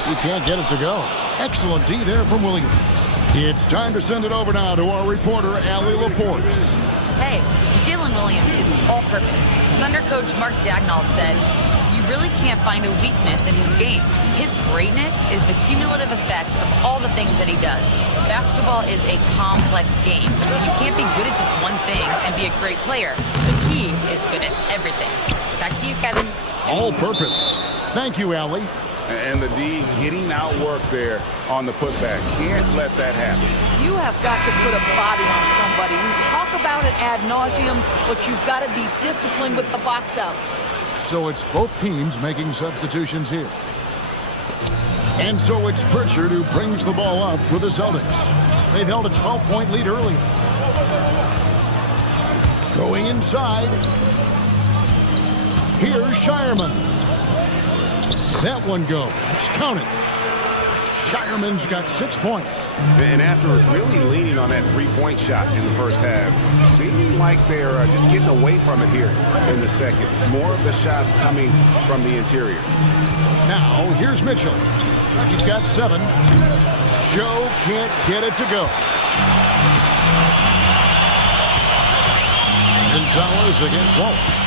He can't get it to go. Excellent D there from Williams. It's time to send it over now to our reporter, Allie LaForce. Hey, Jalen Williams is all-purpose. Thunder coach Mark Dagnall said, "You really can't find a weakness in his game. His greatness is the cumulative effect of all the things that he does. Basketball is a complex game. You can't be good at just one thing and be a great player, but he is good at everything." Back to you, Kevin. All purpose. Thank you, Allie. And the D getting outworked there on the putback. Can't let that happen. You have got to put a body on somebody. We talk about it ad nauseum, but you've got to be disciplined with the box outs. So it's both teams making substitutions here. And so it's Pritchard who brings the ball up for the Celtics. They've held a 12-point lead earlier. Going inside. Here's Shireman. That one goes. Counted. Shireman's got 6 points. And after really leaning on that three-point shot in the first half, seeming like they're just getting away from it here in the second. More of the shots coming from the interior. Now, here's Mitchell. He's got 7. Joe can't get it to go. Gonzalez against Wallace.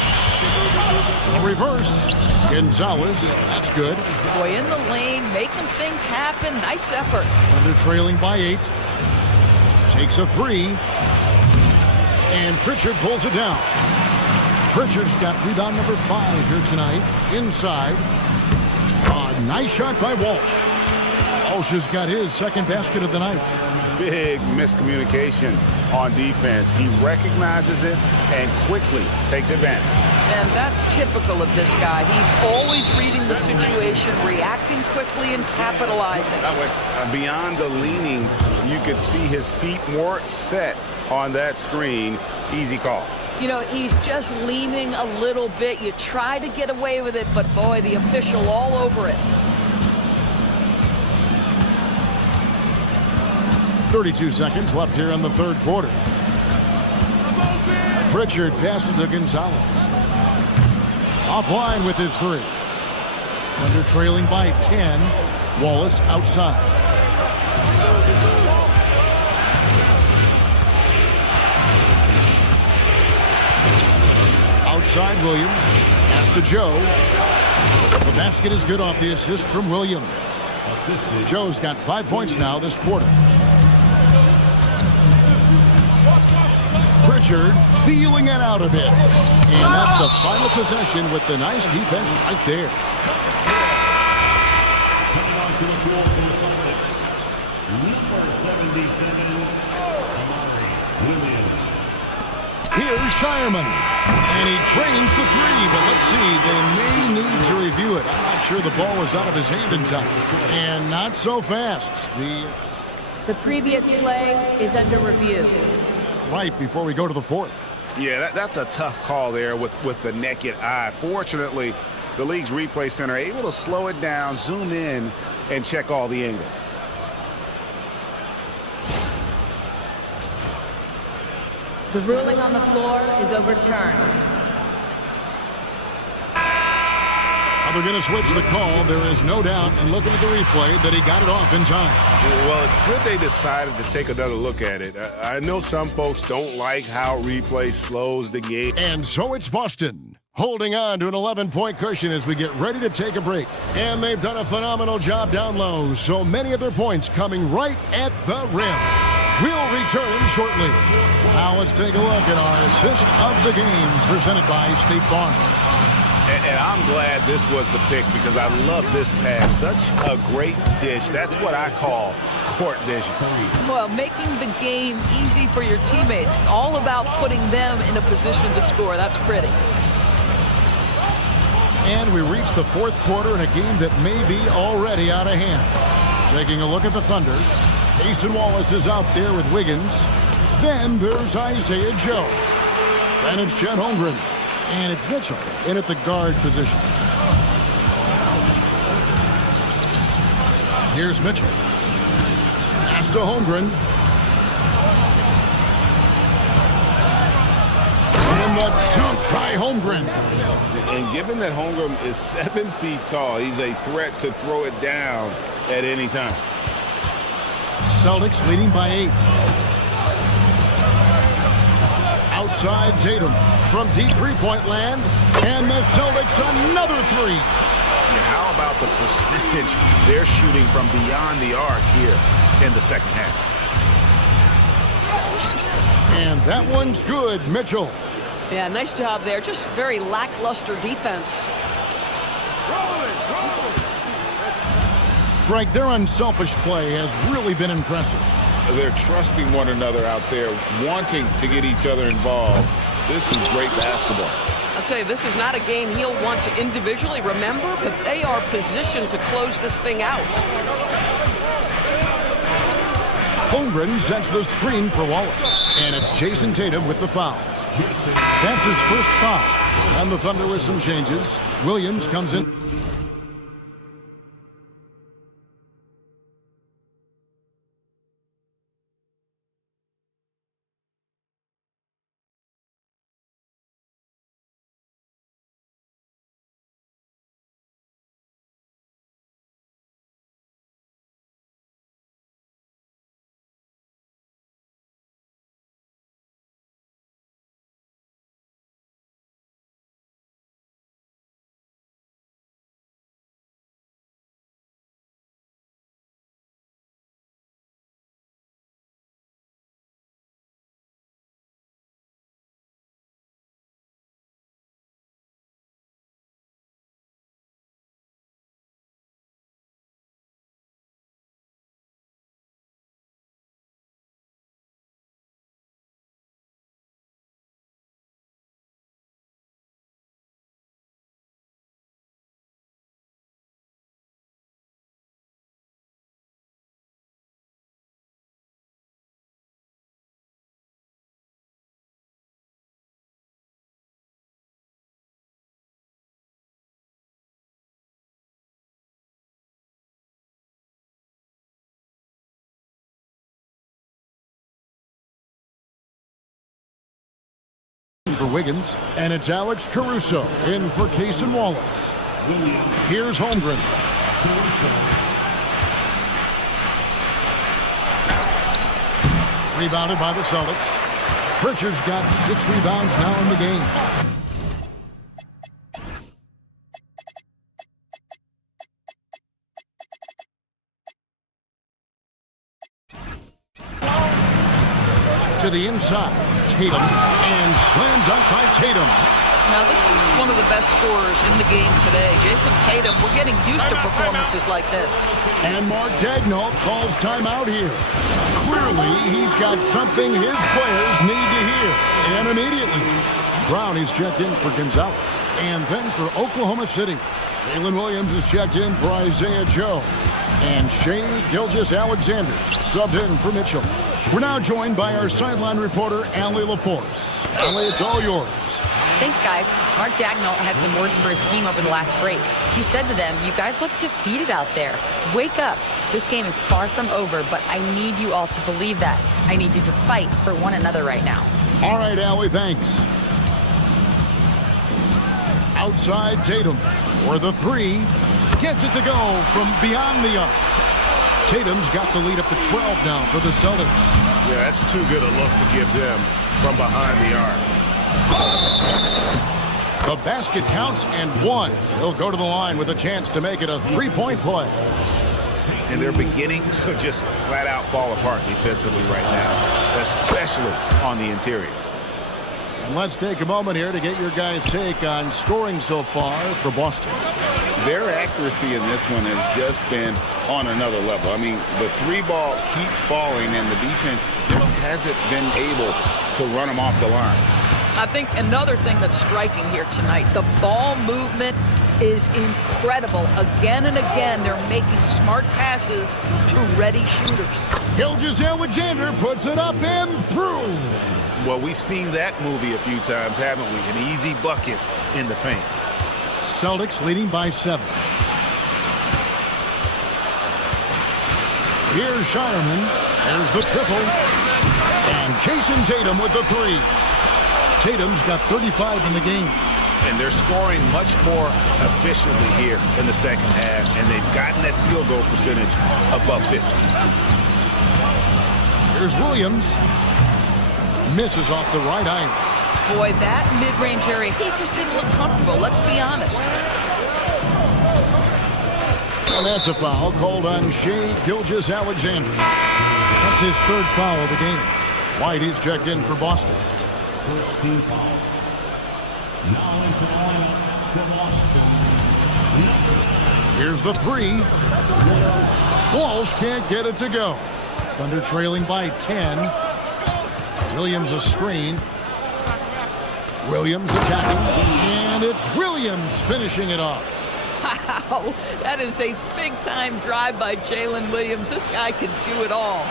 A reverse. Gonzalez, that's good. Boy, in the lane, making things happen. Nice effort. Under trailing by 8. Takes a 3. And Pritchard pulls it down. Pritchard's got rebound number 5 here tonight. Inside. A nice shot by Walsh. Walsh has got his second basket of the night. Big miscommunication on defense. He recognizes it and quickly takes advantage. And that's typical of this guy. He's always reading the situation, reacting quickly, and capitalizing. Beyond the leaning, you could see his feet more set on that screen. Easy call. You know, he's just leaning a little bit. You try to get away with it, but boy, the official all over it. 32 seconds left here in the third quarter. Pritchard passes to Gonzalez. Offline with his 3. Under trailing by 10. Wallace outside. Outside Williams. Pass to Joe. The basket is good off the assist from Williams. Joe's got 5 points now this quarter. Pritchard feeling it out a bit. And that's the final possession with the nice defense right there. Here's Shireman. And he trains the 3, but let's see, they may need to review it. I'm not sure the ball was out of his hand in time. And not so fast. The previous play is under review. Right before we go to the fourth. Yeah, that's a tough call there with the naked eye. Fortunately, the league's replay center able to slow it down, zoom in, and check all the angles. The ruling on the floor is overturned. They're going to switch the call. There is no doubt, and looking at the replay, that he got it off in time. Well, it's good they decided to take another look at it. I know some folks don't like how replay slows the game. And so it's Boston, holding on to an 11-point cushion as we get ready to take a break. And they've done a phenomenal job down low, so many of their points coming right at the rim. We'll return shortly. Now let's take a look at our assist of the game, presented by State Farm. And I'm glad this was the pick because I love this pass. Such a great dish. That's what I call court vision. Well, making the game easy for your teammates. All about putting them in a position to score. That's pretty. And we reach the fourth quarter in a game that may be already out of hand. Taking a look at the Thunder. Jason Wallace is out there with Wiggins. Then there's Isaiah Joe. Then it's Chet Holmgren. And it's Mitchell in at the guard position. Here's Mitchell. Pass to Holmgren. And the dunk by Holmgren. And given that Holmgren is 7 feet tall, he's a threat to throw it down at any time. Celtics leading by 8. Outside Tatum from deep three-point land. And the Celtics another 3. How about the percentage they're shooting from beyond the arc here in the second half? And that one's good, Mitchell. Yeah, nice job there. Just very lackluster defense. Frank, their unselfish play has really been impressive. They're trusting one another out there, wanting to get each other involved. This is great basketball. I'll tell you, this is not a game he'll want to individually remember, but they are positioned to close this thing out. Holmgren sets the screen for Wallace. And it's Jason Tatum with the foul. That's his first foul. And the Thunder with some changes. Williams comes in. For Wiggins, and it's Alex Caruso in for Cason Wallace. Here's Holmgren. Rebounded by the Celtics. Pritchard's got 6 rebounds now in the game. To the inside, Tatum, and slam dunk by Tatum. Now, this is one of the best scorers in the game today. Jason Tatum, we're getting used to performances like this. And Mark Daigneault calls timeout here. Clearly, he's got something his players need to hear. And immediately, Brown is checked in for Gonzalez. And then for Oklahoma City, Jalen Williams is checked in for Isaiah Joe. And Shai Gilgeous-Alexander subbed in for Mitchell. We're now joined by our sideline reporter, Allie LaForce. Allie, it's all yours. Thanks, guys. Mark Daigneault had some words for his team over the last break. He said to them, "You guys look defeated out there. Wake up. This game is far from over, but I need you all to believe that. I need you to fight for one another right now." All right, Allie, thanks. Outside Tatum for the 3. Gets it to go from beyond the arc. Tatum's got the lead up to 12 now for the Celtics. Yeah, that's too good a look to give them from behind the arc. The basket counts and 1. He'll go to the line with a chance to make it a 3-point play. And they're beginning to just flat out fall apart defensively right now, especially on the interior. And let's take a moment here to get your guys' take on scoring so far for Boston. Their accuracy in this one has just been on another level. I mean, the 3 ball keeps falling, and the defense just hasn't been able to run them off the line. I think another thing that's striking here tonight, the ball movement is incredible. Again and again, they're making smart passes to ready shooters. Gilgeous-Alexander puts it up and through. Well, we've seen that movie a few times, haven't we? An easy bucket in the paint. Celtics leading by 7. Here's Shireman. There's the triple. And Jason Tatum with the three. Tatum's got 35 in the game. And they're scoring much more efficiently here in the second half, and they've gotten that field goal percentage above 50. Here's Williams. Misses off the right iron. Boy, that mid-range area, he just didn't look comfortable, let's be honest. And that's a foul called on Shai Gilgeous-Alexander. That's his third foul of the game. White, he's checked in for Boston. First team foul. Now into the lineup for Boston. Here's the three. Walsh can't get it to go. Thunder trailing by 10. Williams a screen. Williams attacking. And it's Williams finishing it off. Wow, that is a big-time drive by Jalen Williams. This guy can do it all.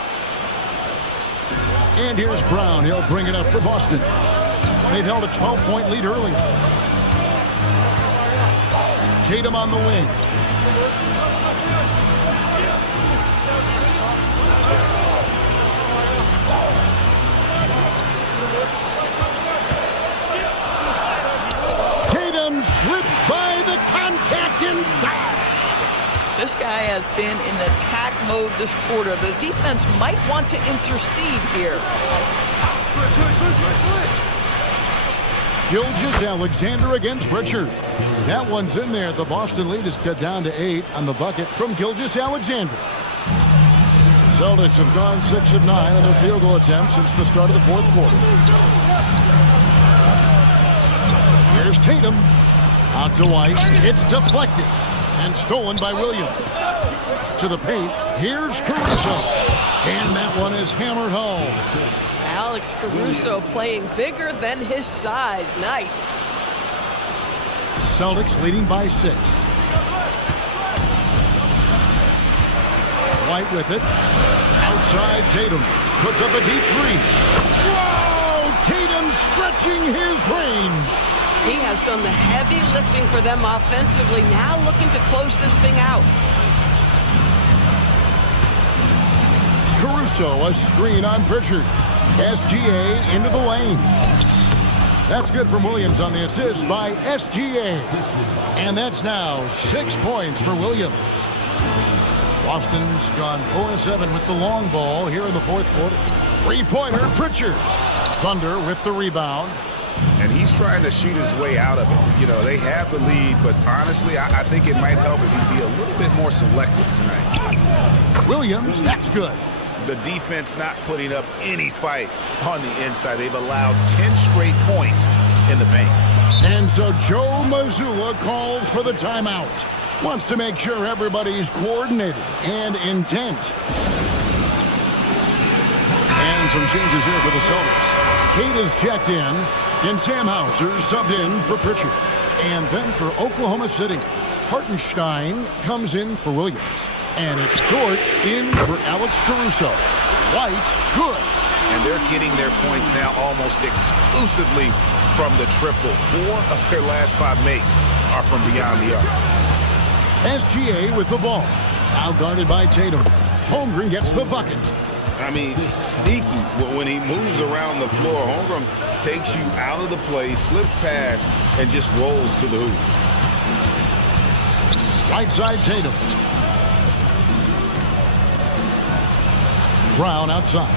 And here's Brown. He'll bring it up for Boston. They've held a 12-point lead earlier. Tatum on the wing. Tatum slips by the contact inside. This guy has been in attack mode this quarter. The defense might want to intercede here. Gilgeous-Alexander against Pritchard. That one's in there. The Boston lead is cut down to 8 on the bucket from Gilgeous-Alexander. Celtics have gone 6 of 9 on their field goal attempts since the start of the fourth quarter. Here's Tatum. Out to White. It's deflected and stolen by Williams. To the paint. Here's Caruso. And that one is hammered home. Alex Caruso playing bigger than his size. Nice. Celtics leading by 6. White with it. Outside Tatum. Puts up a deep three. Whoa! Tatum stretching his range. He has done the heavy lifting for them offensively. Now looking to close this thing out. Caruso, a screen on Pritchard. SGA into the lane. That's good from Williams on the assist by SGA. And that's now 6 points for Williams. Boston's gone 4-7 with the long ball here in the fourth quarter. Three-pointer, Pritchard. Thunder with the rebound. And he's trying to shoot his way out of it. You know, they have the lead, but honestly, I think it might help if he'd be a little bit more selective tonight. Williams, that's good. The defense not putting up any fight on the inside. They've allowed 10 straight points in the paint. And so Joe Mazzulla calls for the timeout. Wants to make sure everybody's coordinated and intent. And some changes here for the Celtics. Kate is checked in, and Sam Hauser subbed in for Pritchard. And then for Oklahoma City, Hartenstein comes in for Williams. And it's Dort in for Alex Caruso. White, good. And they're getting their points now almost exclusively from the triple. 4 of their last 5 makes are from beyond the arc. SGA with the ball. Now guarded by Tatum. Holmgren gets the bucket. I mean, sneaky. When he moves around the floor, Holmgren takes you out of the play, slips past, and just rolls to the hoop. Right side Tatum. Brown outside.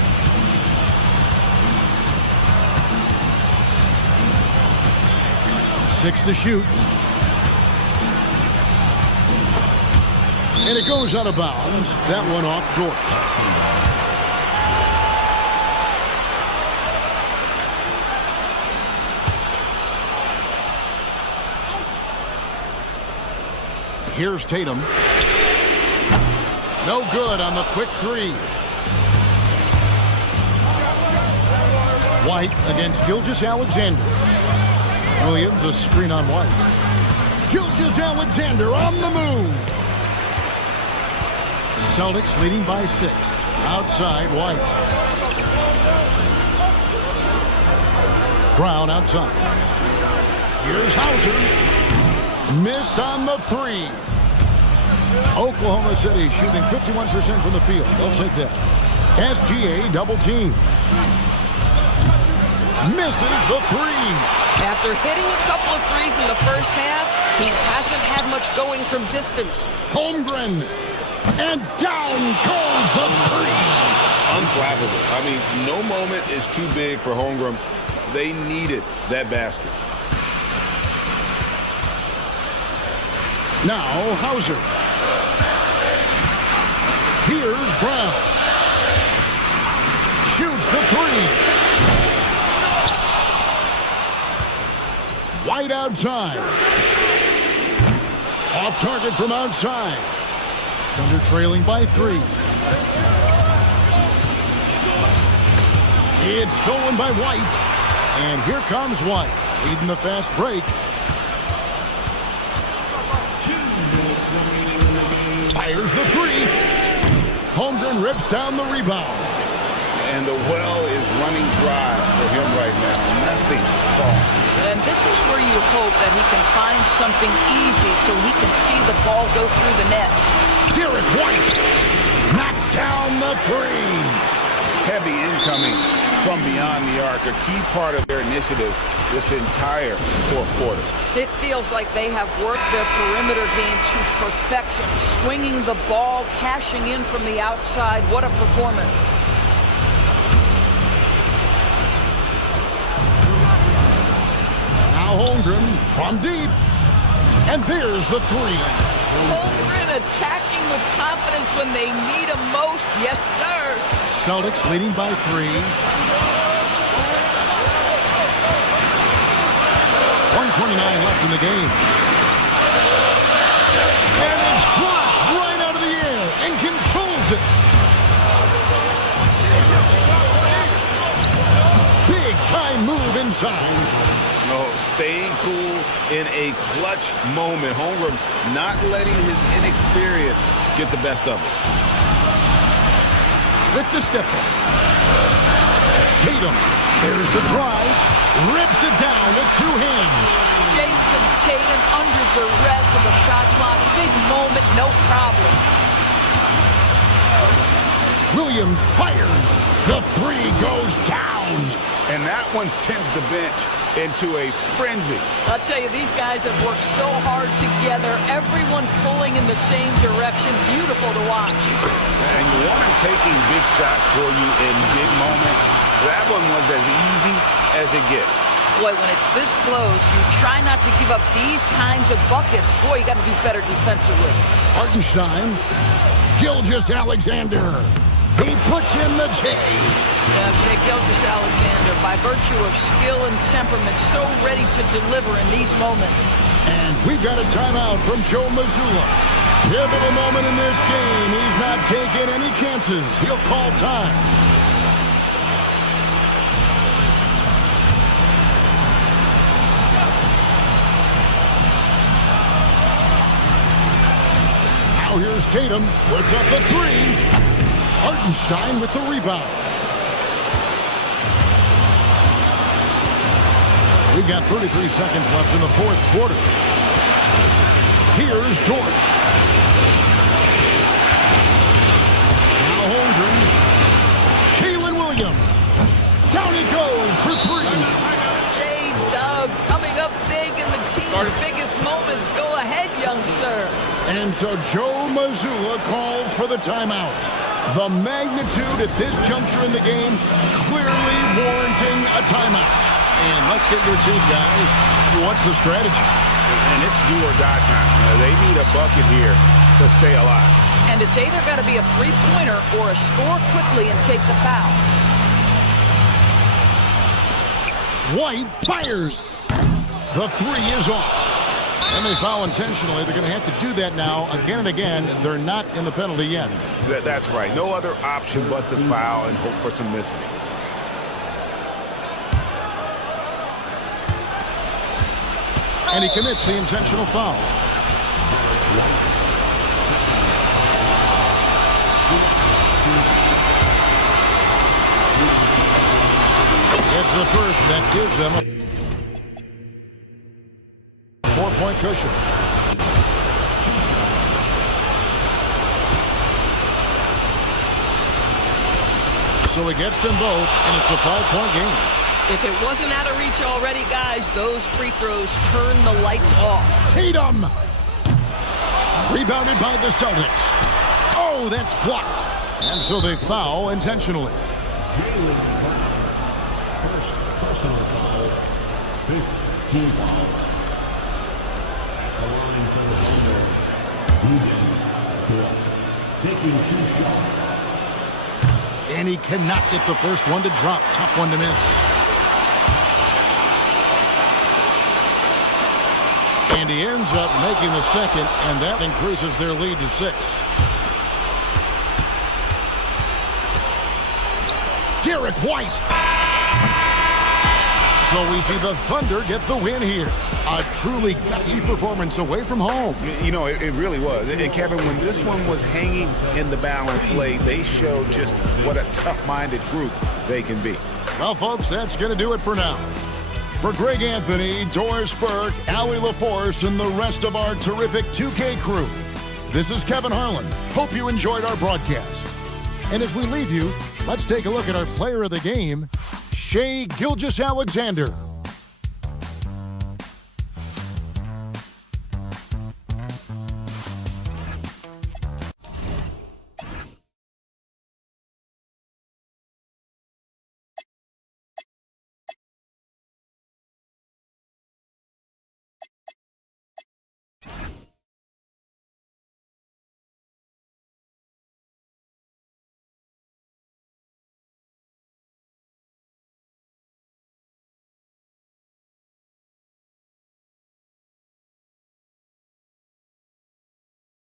Six to shoot. And it goes out of bounds. That one off Dort. Here's Tatum. No good on the quick three. White against Gilgeous-Alexander. Williams, a screen on White. Gilgeous-Alexander on the move. Celtics leading by 6. Outside, White. Brown outside. Here's Hauser. Missed on the three. Oklahoma City shooting 51% from the field. They'll take that. SGA double team. Misses the three. After hitting a couple of threes in the first half, he hasn't had much going from distance. Holmgren. And down goes the three. Unflappable. I mean, no moment is too big for Holmgren. They needed that basket. Now Hauser. Here's Brown. Shoots the three. Wide outside. Off target from outside. Thunder trailing by 3. It's stolen by White. And here comes White, leading the fast break. Fires the three. Holmgren rips down the rebound. And the well is running dry for him right now. Nothing falling. And this is where you hope that he can find something easy so he can see the ball go through the net. Derek White knocks down the three. Heavy incoming from beyond the arc, a key part of their initiative this entire fourth quarter. It feels like they have worked their perimeter game to perfection, swinging the ball, cashing in from the outside. What a performance. Now Holmgren from deep. And there's the three. Holmgren attacking with confidence when they need him most. Yes, sir. Celtics leading by 3. 1:29 left in the game. And it's blocked right out of the air and controls it. Big time move inside. No, staying cool in a clutch moment. Holmgren not letting his inexperience get the best of him. With the step up. Tatum. There's the drive. Rips it down with 2 hands. Jason Tatum under duress of the shot clock. Big moment, no problem. Williams fires. The three goes down. And that one sends the bench into a frenzy. I'll tell you, these guys have worked so hard together. Everyone pulling in the same direction. Beautiful to watch. And you want him taking big shots for you in big moments. That one was as easy as it gets. Boy, when it's this close, you try not to give up these kinds of buckets. Boy, you got to do better defensively. Hartenstein. Gilgeous-Alexander. He puts in the J. Yeah, Shai Gilgeous-Alexander, by virtue of skill and temperament, so ready to deliver in these moments. And we've got a timeout from Joe Mazzulla. Pivotal moment in this game. He's not taking any chances. He'll call time. Now here's Tatum. Puts up the three. Hartenstein with the rebound. We've got 33 seconds left in the fourth quarter. Here's Dort. Now Holmgren. Jalen Williams. Down he goes for 3. J-Dub coming up big in the team's biggest moments. Go ahead, young sir. And so Joe Mazzulla calls for the timeout. The magnitude at this juncture in the game clearly warranting a timeout. And let's get your take, guys. What's the strategy? And it's do or die time. They need a bucket here to stay alive. And it's either got to be a three-pointer or a score quickly and take the foul. White fires. The three is off. And they foul intentionally. They're going to have to do that now again and again. They're not in the penalty yet. That's right. No other option but to foul and hope for some misses. And he commits the intentional foul. It's the first that gives them a 4-point cushion. So he gets them both, and it's a 5-point game. If it wasn't out of reach already, guys, those free throws turn the lights off. Tatum! Rebounded by the Celtics. Oh, that's blocked. And so they foul intentionally. First personal foul, 15 foul. At the line for the Thunder, taking 2 shots. And he cannot get the first one to drop. Tough one to miss. And he ends up making the second, and that increases their lead to 6. Derek White. So we see the Thunder get the win here. A truly gutsy performance away from home. You know, it really was. And Kevin, when this one was hanging in the balance late, they showed just what a tough-minded group they can be. Well, folks, that's going to do it for now. For Greg Anthony, Doris Burke, Allie LaForce, and the rest of our terrific 2K crew, this is Kevin Harlan. Hope you enjoyed our broadcast. And as we leave you, let's take a look at our player of the game, Shai Gilgeous-Alexander.